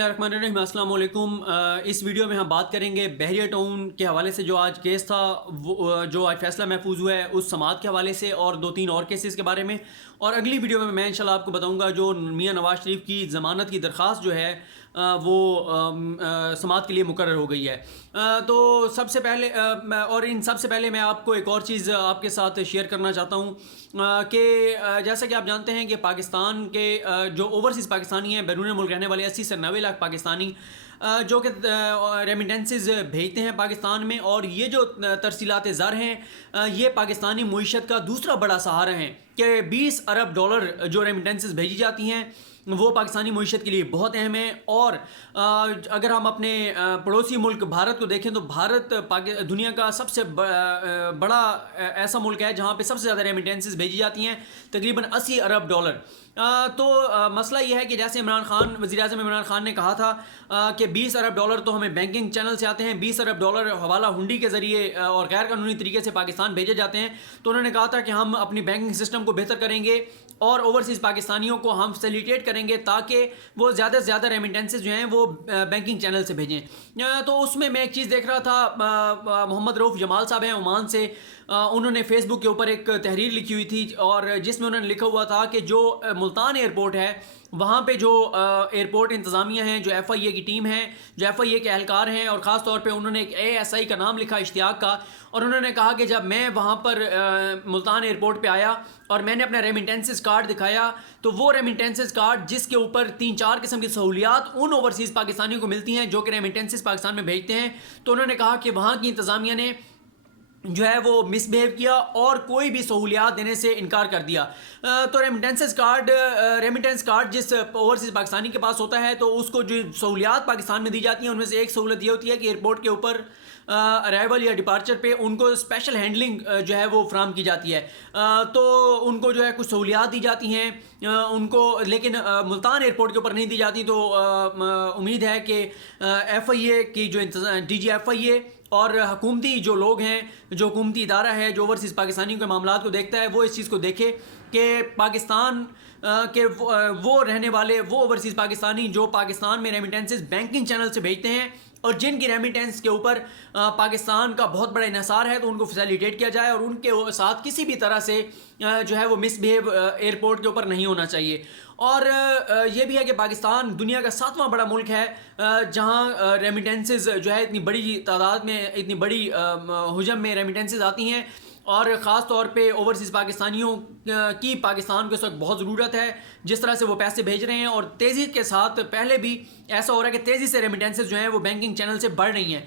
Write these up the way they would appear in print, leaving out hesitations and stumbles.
السلام علیکم۔ اس ویڈیو میں ہم بات کریں گے بحریہ ٹاؤن کے حوالے سے جو آج کیس تھا، وہ جو آج فیصلہ محفوظ ہوا ہے اس سماعت کے حوالے سے، اور دو تین اور کیسز کے بارے میں۔ اور اگلی ویڈیو میں انشاءاللہ آپ کو بتاؤں گا جو میاں نواز شریف کی ضمانت کی درخواست جو ہے وہ سماعت کے لیے مقرر ہو گئی ہے۔ تو سب سے پہلے اور ان سب سے پہلے میں آپ کو ایک اور چیز آپ کے ساتھ شیئر کرنا چاہتا ہوں کہ جیسا کہ آپ جانتے ہیں کہ پاکستان کے جو اوورسیز پاکستانی ہیں، بیرون ملک رہنے والے 80 سے 90 لاکھ پاکستانی جو کہ ریمیٹنسز بھیجتے ہیں پاکستان میں، اور یہ جو ترسیلات زر ہیں یہ پاکستانی معیشت کا دوسرا بڑا سہارا ہیں کہ 20 ارب ڈالر جو ریمیٹنسز بھیجی جاتی ہیں وہ پاکستانی معیشت کے لیے بہت اہم ہے۔ اور اگر ہم اپنے پڑوسی ملک بھارت کو دیکھیں تو بھارت دنیا کا سب سے بڑا ایسا ملک ہے جہاں پہ سب سے زیادہ ریمیٹنسز بھیجی جاتی ہیں، تقریباً 80 ارب ڈالر۔ تو مسئلہ یہ ہے کہ جیسے وزیر اعظم عمران خان نے کہا تھا کہ 20 ارب ڈالر تو ہمیں بینکنگ چینل سے آتے ہیں، 20 ارب ڈالر حوالہ ہنڈی کے ذریعے اور غیر قانونی طریقے سے پاکستان بھیجے جاتے ہیں۔ تو انہوں نے کہا تھا کہ ہم اپنی بینکنگ سسٹم کو بہتر کریں گے اور اوورسیز پاکستانیوں کو ہم فیسیلیٹیٹ کریں گے تاکہ وہ زیادہ سے زیادہ ریمیٹنسز جو ہیں وہ بینکنگ چینل سے بھیجیں۔ تو اس میں ایک چیز دیکھ رہا تھا، محمد رؤف جمال صاحب ہیں عمان سے، انہوں نے فیس بک کے اوپر ایک تحریر لکھی ہوئی تھی اور جس میں انہوں نے لکھا ہوا تھا کہ جو ملتان ایئرپورٹ ہے وہاں پہ جو ایئرپورٹ انتظامیہ ہیں، جو ایف آئی اے کی ٹیم ہے، جو ایف آئی اے کے اہلکار ہیں، اور خاص طور پہ انہوں نے ایک اے ایس آئی کا نام لکھا اشتیاق کا، اور انہوں نے کہا کہ جب میں وہاں پر ملتان ایئرپورٹ پہ آیا اور میں نے اپنا ریمیٹنسز کارڈ دکھایا تو وہ ریمیٹنسز کارڈ جس کے اوپر 3-4 قسم کی سہولیات ان اوورسیز پاکستانیوں کو ملتی ہیں جو کہ ریمیٹنسز پاکستان میں بھیجتے ہیں، تو انہوں نے کہا کہ وہاں کی انتظامیہ نے جو ہے وہ مس بیہیو کیا اور کوئی بھی سہولیات دینے سے انکار کر دیا۔ تو ریمیٹنس کارڈ جس اوورسیز پاکستانی کے پاس ہوتا ہے تو اس کو جو سہولیات پاکستان میں دی جاتی ہیں ان میں سے ایک سہولت یہ ہوتی ہے کہ ایئرپورٹ کے اوپر ارائیول یا ڈپارچر پہ ان کو اسپیشل ہینڈلنگ جو ہے وہ فراہم کی جاتی ہے، تو ان کو جو ہے کچھ سہولیات دی جاتی ہیں ان کو، لیکن ملتان ایئرپورٹ کے اوپر نہیں دی جاتی۔ تو امید ہے کہ ایف آئی اے کی جو ڈی جی ایف آئی اے اور حکومتی جو لوگ ہیں، جو حکومتی ادارہ ہے جو اوورسیز پاکستانیوں کے معاملات کو دیکھتا ہے، وہ اس چیز کو دیکھے کہ پاکستان کے وہ رہنے والے وہ اوورسیز پاکستانی جو پاکستان میں ریمیٹنسز بینکنگ چینل سے بھیجتے ہیں اور جن کی ریمیٹنس کے اوپر پاکستان کا بہت بڑا انحصار ہے تو ان کو فیسیلیٹیٹ کیا جائے اور ان کے ساتھ کسی بھی طرح سے جو ہے وہ مس بیہیو ایئرپورٹ کے اوپر نہیں ہونا چاہیے۔ اور یہ بھی ہے کہ پاکستان دنیا کا 7واں بڑا ملک ہے جہاں ریمیٹنسز جو ہے اتنی بڑی تعداد میں، اتنی بڑی حجم میں ریمیٹنسز آتی ہیں، اور خاص طور پہ اوورسیز پاکستانیوں کی پاکستان کو اس وقت بہت ضرورت ہے جس طرح سے وہ پیسے بھیج رہے ہیں، اور تیزی کے ساتھ پہلے بھی ایسا ہو رہا ہے کہ تیزی سے ریمیٹنسز جو ہیں وہ بینکنگ چینل سے بڑھ رہی ہیں۔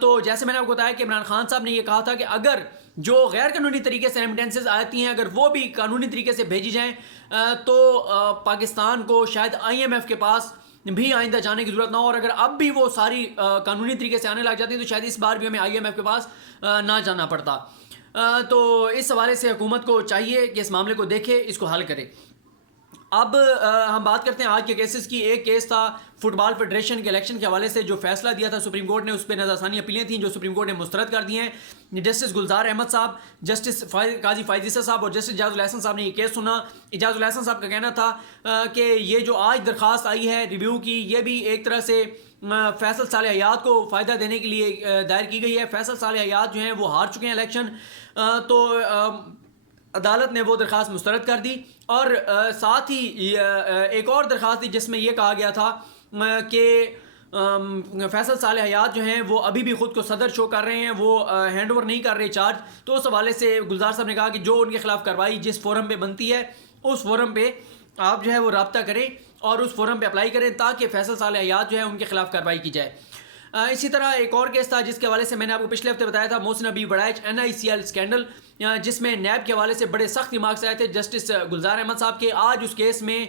تو جیسے میں نے آپ کو بتایا کہ عمران خان صاحب نے یہ کہا تھا کہ اگر جو غیر قانونی طریقے سے ریمیٹنسز آتی ہیں اگر وہ بھی قانونی طریقے سے بھیجی جائیں تو پاکستان کو شاید آئی ایم ایف کے پاس بھی آئندہ جانے کی ضرورت نہ ہو، اور اگر اب بھی وہ ساری قانونی طریقے سے آنے لگ جاتی ہیں تو شاید اس بار بھی ہمیں آئی ایم ایف کے پاس نہ جانا پڑتا۔ تو اس حوالے سے حکومت کو چاہیے کہ اس معاملے کو دیکھے، اس کو حل کرے۔ اب ہم بات کرتے ہیں آج کے کیسز کی۔ ایک کیس تھا فٹ بال فیڈریشن کے الیکشن کے حوالے سے جو فیصلہ دیا تھا سپریم کورٹ نے، اس پہ نظر ثانی اپیلیں تھیں جو سپریم کورٹ نے مسترد کر دی ہیں۔ جسٹس گلزار احمد صاحب، جسٹس قاضی فائز عیسیٰ صاحب اور جسٹس اعجاز الحسن صاحب نے یہ کیس سنا۔ اعجاز الحسن صاحب کا کہنا تھا کہ یہ جو آج درخواست آئی ہے ریویو کی، یہ بھی ایک طرح سے فیصل صالح حیات کو فائدہ دینے کے لیے دائر کی گئی ہے۔ فیصل صالح حیات جو ہیں وہ ہار چکے ہیں الیکشن، تو عدالت نے وہ درخواست مسترد کر دی، اور ساتھ ہی ایک اور درخواست تھی جس میں یہ کہا گیا تھا کہ فیصل صالح حیات جو ہیں وہ ابھی بھی خود کو صدر شو کر رہے ہیں، وہ ہینڈ اوور نہیں کر رہے چارج۔ تو اس حوالے سے گلزار صاحب نے کہا کہ جو ان کے خلاف کارروائی جس فورم پہ بنتی ہے اس فورم پہ آپ جو ہے وہ رابطہ کریں اور اس فورم پہ اپلائی کریں تاکہ فیصل صالح حیات جو ہے ان کے خلاف کارروائی کی جائے۔ اسی طرح ایک اور کیس تھا جس کے حوالے سے میں نے آپ کو پچھلے ہفتے بتایا تھا، محسن حبیب وڑائچ این آئی سی ایل اسکینڈل، جس میں نیب کے حوالے سے بڑے سخت ریمارکس آئے تھے جسٹس گلزار احمد صاحب کے۔ آج اس کیس میں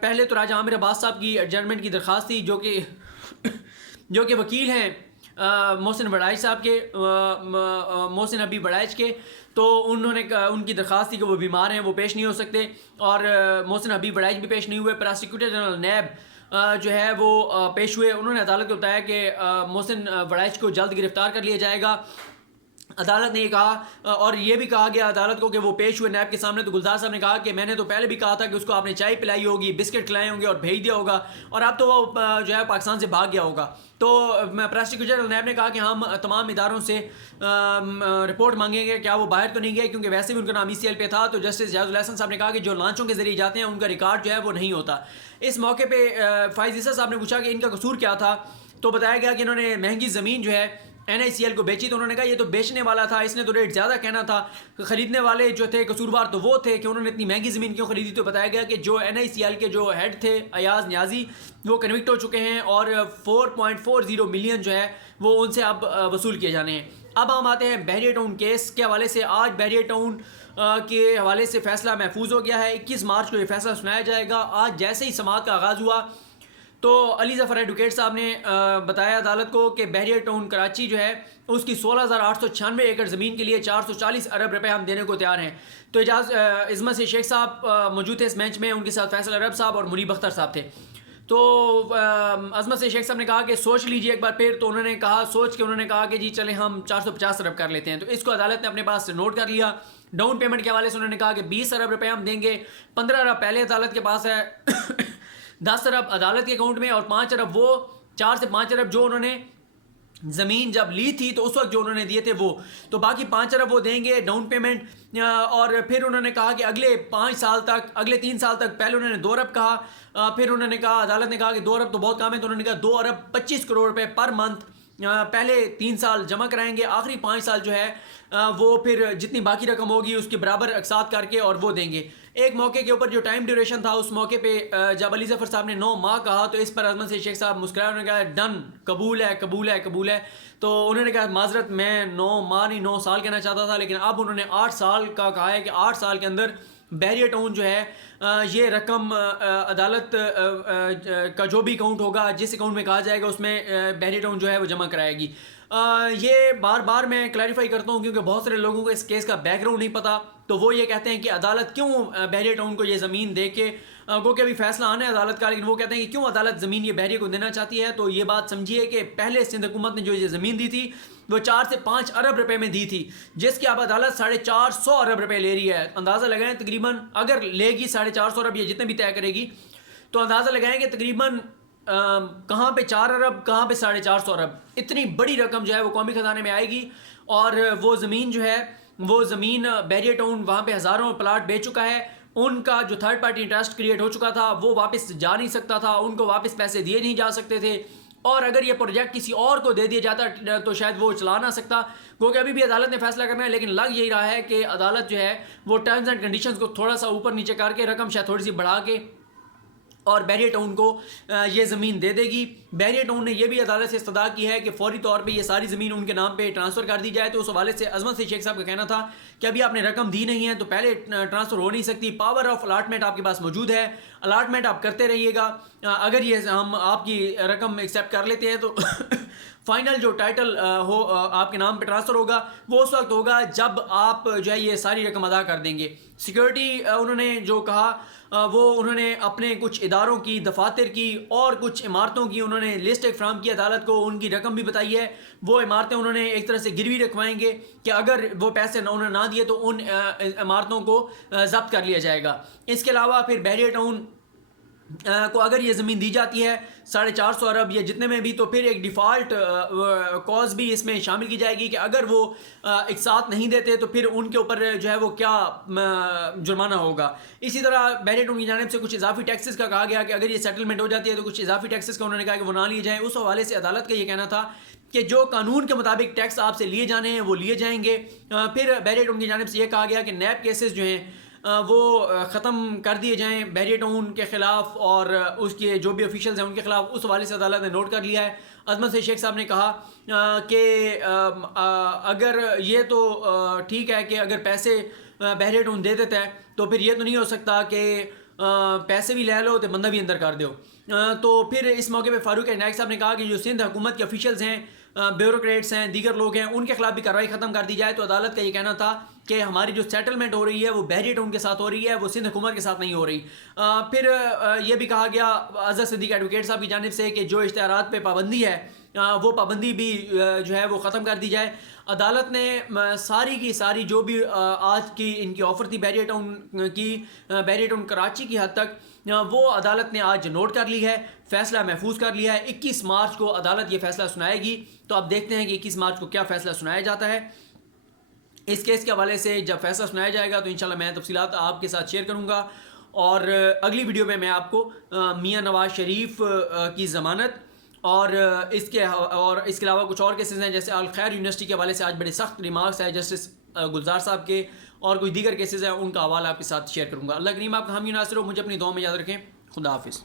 پہلے تو راجہ عامر عباس صاحب کی ایڈجرنمنٹ کی درخواست تھی جو کہ وکیل ہیں محسن وڑائچ صاحب کے، محسن حبیب وڑائچ کے، تو انہوں نے ان کی درخواست تھی کہ وہ بیمار ہیں، وہ پیش نہیں ہو سکتے، اور محسن حبیب وڑائچ بھی پیش نہیں ہوئے۔ پراسیکیوٹر جنرل نیب جو ہے وہ پیش ہوئے، انہوں نے عدالت کو بتایا کہ محسن وڑائچ کو جلد گرفتار کر لیا جائے گا عدالت نے یہ کہا اور یہ بھی کہا گیا عدالت کو کہ وہ پیش ہوئے نیب کے سامنے، تو گلزار صاحب نے کہا کہ میں نے تو پہلے بھی کہا تھا کہ اس کو آپ نے چائے پلائی ہوگی، بسکٹ کھلائے ہوں گے اور بھیج دیا ہوگا، اور اب تو وہ جو ہے پاکستان سے بھاگ گیا ہوگا۔ تو پروسیکیوٹر نیب نے کہا کہ ہم تمام اداروں سے رپورٹ مانگیں گے کیا وہ باہر تو نہیں گئے، کیونکہ ویسے بھی ان کا نام ECL پہ تھا۔ تو جسٹس جاز الحسن صاحب نے کہا کہ جو لانچوں کے ذریعے جاتے ہیں ان کا ریکارڈ جو ہے وہ نہیں ہوتا۔ اس موقع پہ فائز عیسیٰ صاحب نے پوچھا کہ ان کا قصور کیا تھا، تو بتایا گیا کہ انہوں نے مہنگی زمین جو ہے NICL کو بیچی، تو انہوں نے کہا یہ تو بیچنے والا تھا، اس نے تو ریٹ زیادہ کہنا تھا، خریدنے والے جو تھے قصوروار تو وہ تھے کہ انہوں نے اتنی مہنگی زمین کیوں خریدی۔ تو بتایا گیا کہ جو NICL کے جو ہیڈ تھے ایاز نیازی وہ کنوکٹ ہو چکے ہیں اور 4.40 ملین جو ہے وہ ان سے اب وصول کیے جانے ہیں۔ اب ہم آتے ہیں بحریہ ٹاؤن کیس کے حوالے سے۔ آج بحریہ ٹاؤن کے حوالے سے فیصلہ محفوظ ہو گیا ہے، 21 مارچ کو یہ فیصلہ سنایا جائے گا۔ آج جیسے ہی سماعت کا آغاز ہوا تو علی ظفر ایڈوکیٹ صاحب نے بتایا عدالت کو کہ بحریہ ٹاؤن کراچی جو ہے اس کی 16,896 ایکڑ زمین کے لیے 440 ارب روپے ہم دینے کو تیار ہیں۔ تو عظمت سے شیخ صاحب موجود تھے اس بینچ میں، ان کے ساتھ فیصل عرب صاحب اور منیب اختر صاحب تھے۔ تو عظمت سے شیخ صاحب نے کہا کہ سوچ لیجئے ایک بار پھر، تو انہوں نے کہا سوچ کے انہوں نے کہا کہ جی چلیں ہم 450 ارب کر لیتے ہیں۔ تو اس کو عدالت نے اپنے پاس سے نوٹ کر لیا۔ ڈاؤن پیمنٹ کے حوالے سے انہوں نے کہا کہ 20 ارب روپے ہم دیں گے، 15 ارب پہلے عدالت کے پاس ہے 10 ارب عدالت کے اکاؤنٹ میں، اور 5 ارب وہ 4 سے 5 ارب جو انہوں نے زمین جب لی تھی تو اس وقت جو انہوں نے دیے تھے وہ، تو باقی 5 ارب وہ دیں گے ڈاؤن پیمنٹ۔ اور پھر انہوں نے کہا کہ اگلے 5 سال تک، اگلے 3 سال تک، پہلے انہوں نے 2 ارب کہا، پھر انہوں نے کہا عدالت نے کہا کہ 2 ارب تو بہت کم ہے، تو انہوں نے کہا 2 ارب 25 کروڑ روپے پر منتھ پہلے 3 سال جمع کرائیں گے، آخری 5 سال جو ہے وہ پھر جتنی باقی رقم ہوگی اس کے برابر اقساط کر کے اور وہ دیں گے۔ ایک موقع کے اوپر جو ٹائم ڈیوریشن تھا اس موقع پہ جب علی ظفر صاحب نے 9 ماہ کہا تو اس پر عظمت سے شیخ صاحب مسکرائے، انہوں نے کہا ڈن، قبول ہے قبول ہے قبول ہے۔ تو انہوں نے کہا معذرت میں 9 ماہ نہیں 9 سال کہنا چاہتا تھا، لیکن اب انہوں نے 8 سال کا کہا ہے کہ 8 سال کے اندر بحریہ ٹاؤن جو ہے یہ رقم عدالت کا جو بھی اکاؤنٹ ہوگا، جس اکاؤنٹ میں کہا جائے گا اس میں بحریہ ٹاؤن جو ہے وہ جمع کرائے گی۔ یہ بار بار میں کلیریفائی کرتا ہوں کیونکہ بہت سارے لوگوں کو اس کیس کا بیک گراؤنڈ نہیں پتا، تو وہ یہ کہتے ہیں کہ عدالت کیوں بحریہ ٹاؤن کو یہ زمین دے کے، گو کہ ابھی فیصلہ آنا ہے عدالت کا، لیکن وہ کہتے ہیں کہ کیوں عدالت زمین یہ بحریہ کو دینا چاہتی ہے۔ تو یہ بات سمجھیے کہ پہلے سندھ حکومت نے جو یہ زمین دی تھی وہ 4 سے 5 ارب روپے میں دی تھی، جس کی اب عدالت 450 ارب روپے لے رہی ہے۔ اندازہ لگائیں تقریباً اگر لے گی 450 ارب یا جتنے بھی طے کرے گی، تو اندازہ لگائیں کہ تقریباً کہاں پہ 4 ارب کہاں پہ 450 ارب، اتنی بڑی رقم جو ہے وہ قومی خزانے میں آئے گی۔ اور وہ زمین جو ہے وہ زمین بحریہ ٹاؤن وہاں پہ ہزاروں پلاٹ بیچ چکا ہے، ان کا جو تھرڈ پارٹی انٹرسٹ کریٹ ہو چکا تھا وہ واپس جا نہیں سکتا تھا، ان کو واپس پیسے دیے نہیں جا سکتے تھے، اور اگر یہ پروجیکٹ کسی اور کو دے دیا جاتا تو شاید وہ چلا نہ سکتا، کیونکہ ابھی بھی عدالت نے فیصلہ کرنا ہے۔ لیکن لگ یہی رہا ہے کہ عدالت جو ہے وہ ٹرمز اینڈ کنڈیشنز کو تھوڑا سا اوپر نیچے کر کے رقم شاید تھوڑی سی بڑھا کے اور بحریہ ٹاؤن کو یہ زمین دے دے گی۔ بحریہ ٹاؤن نے یہ بھی عدالت سے استدعا کی ہے کہ فوری طور پہ یہ ساری زمین ان کے نام پہ ٹرانسفر کر دی جائے۔ تو اس حوالے سے عظمت سے شیخ صاحب کا کہنا تھا کہ ابھی آپ نے رقم دی نہیں ہے تو پہلے ٹرانسفر ہو نہیں سکتی، پاور آف الاٹمنٹ آپ کے پاس موجود ہے، الاٹمنٹ آپ کرتے رہیے گا، اگر یہ ہم آپ کی رقم ایکسیپٹ کر لیتے ہیں تو فائنل جو ٹائٹل ہو آپ کے نام پہ ٹرانسفر ہوگا وہ اس وقت ہوگا جب آپ جو ہے یہ ساری رقم ادا کر دیں گے۔ سیکیورٹی انہوں نے جو کہا وہ انہوں نے اپنے کچھ اداروں کی، دفاتر کی اور کچھ عمارتوں کی انہوں نے لسٹ ایک فراہم کی عدالت کو، ان کی رقم بھی بتائی ہے۔ وہ عمارتیں انہوں نے ایک طرح سے گروی رکھوائیں گے کہ اگر وہ پیسے انہوں نے نہ دیے تو ان عمارتوں کو ضبط کر لیا جائے گا۔ اس کے علاوہ پھر بحریہ ٹاؤن کو اگر یہ زمین دی جاتی ہے 450 ارب یا جتنے میں بھی، تو پھر ایک ڈیفالٹ کاز بھی اس میں شامل کی جائے گی کہ اگر وہ اقساط نہیں دیتے تو پھر ان کے اوپر جو ہے وہ کیا جرمانہ ہوگا۔ اسی طرح بحریہ ٹاؤن کی جانب سے کچھ اضافی ٹیکسز کا کہا گیا کہ اگر یہ سیٹلمنٹ ہو جاتی ہے تو کچھ اضافی ٹیکسز کا انہوں نے کہا کہ وہ نہ لیے جائیں۔ اس حوالے سے عدالت کا یہ کہنا تھا کہ جو قانون کے مطابق ٹیکس آپ سے لیے جانے ہیں وہ لیے جائیں گے۔ پھر بحریہ ٹاؤن کی جانب سے یہ کہا گیا کہ نیب کیسز جو ہیں وہ ختم کر دیے جائیں بحریہ ٹاؤن کے خلاف اور اس کے جو بھی آفیشلز ہیں ان کے خلاف۔ اس حوالے سے عدالت نے نوٹ کر لیا ہے۔ عظمت سے شیخ صاحب نے کہا کہ اگر یہ تو ٹھیک ہے کہ اگر پیسے بحریہ ٹاؤن دے دیتا ہے تو پھر یہ تو نہیں ہو سکتا کہ پیسے بھی لے لو تو بندہ بھی اندر کر دو۔ تو پھر اس موقع پہ فاروق عنایت صاحب نے کہا کہ جو سندھ حکومت کے آفیشلز ہیں، بیوروکریٹس ہیں، دیگر لوگ ہیں، ان کے خلاف بھی کارروائی ختم کر دی جائے. تو عدالت کا یہ کہنا تھا کہ ہماری جو سیٹلمنٹ ہو رہی ہے وہ بحریہ ٹاؤن کے ساتھ ہو رہی ہے، وہ سندھ حکومت کے ساتھ نہیں ہو رہی. پھر یہ بھی کہا گیا اظہر صدیق ایڈوکیٹ صاحب کی جانب سے کہ جو اشتہارات پہ پابندی ہے وہ پابندی بھی جو ہے وہ ختم کر دی جائے. عدالت نے ساری کی ساری جو بھی آج کی ان کی آفر تھی بحریہ ٹاؤن کی، بحریہ ٹاؤن کراچی کی حد تک، وہ عدالت نے آج نوٹ کر لی ہے، فیصلہ محفوظ کر لیا ہے. 21 مارچ کو عدالت یہ فیصلہ سنائے گی. تو آپ دیکھتے ہیں کہ 21 مارچ کو کیا فیصلہ سنایا جاتا ہے. اس کیس کے حوالے سے جب فیصلہ سنایا جائے گا تو انشاءاللہ میں تفصیلات آپ کے ساتھ شیئر کروں گا. اور اگلی ویڈیو میں آپ کو میاں نواز شریف کی ضمانت اور اس کے علاوہ کچھ اور کیسز ہیں، جیسے الخیر یونیورسٹی کے حوالے سے آج بڑے سخت ریمارکس آئے جسٹس گلزار صاحب کے، اور کوئی دیگر کیسز ہیں ان کا حوالہ آپ کے ساتھ شیئر کروں گا. اللہ کریم آپ کا حامی ناصر ہو. مجھے اپنی دعاؤں میں یاد رکھیں. خدا حافظ.